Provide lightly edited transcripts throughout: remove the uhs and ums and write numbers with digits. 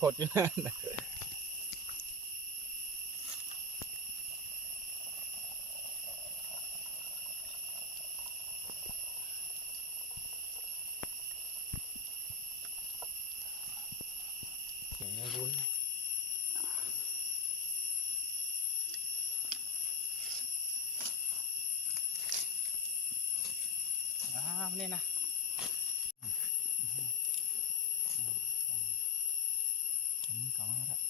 ขดอยู่นั่นเสียงวุ้นนี่นะเก่ามากแล้ว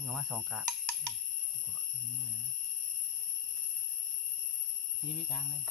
เงามาสองกะนี่ไม่จางเลย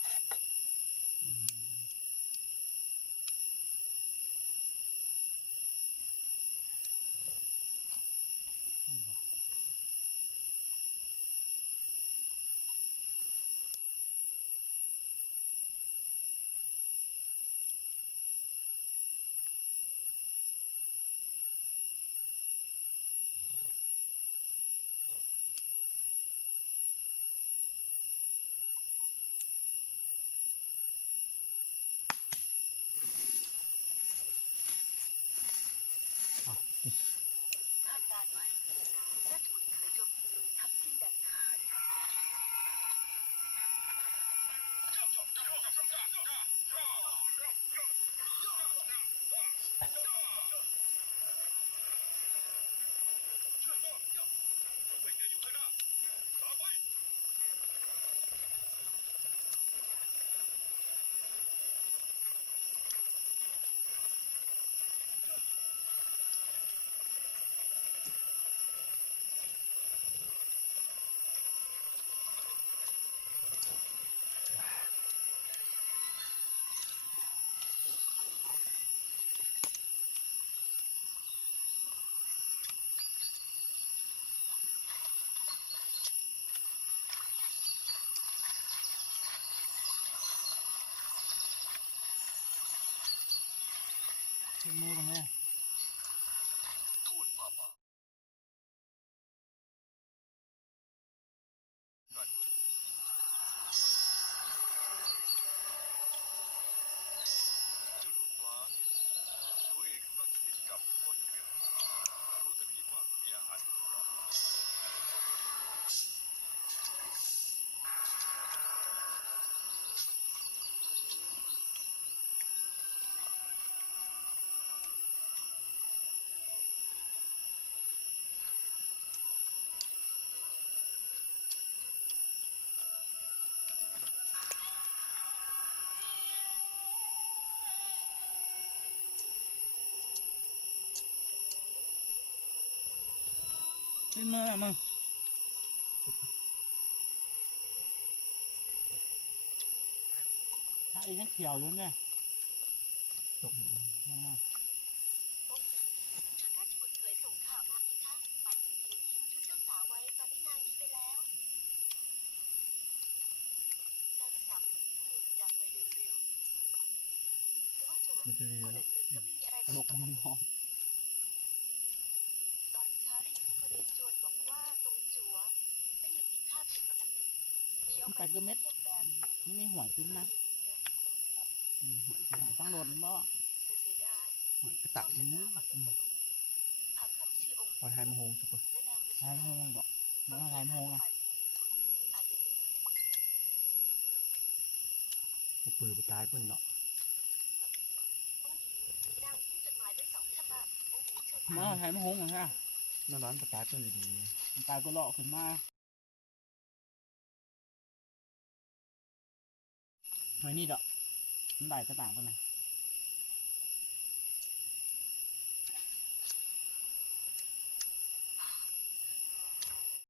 มือตรงนี้ขึ้นมามึงถ้าอีกนั่นเขียวอยู่เนี่ยตกมันจะเลี้ยวลกมันมองไปก็เม็ดนี่มีหวยขึ้นนะหวยต้องโดนบ่หวยกระตักนี้พอทายมะฮงสักคนทายมะฮงก่อนแล้วทายมะฮงอ่ะปืนไปตายเพิ่งเนาะมาทายมะฮงเหรอฮะน่าร้อนไปตายเพิ่งดีๆตายก็เลาะขึ้นมาหอยนี่ดอกมันได้กระต่างกันนะ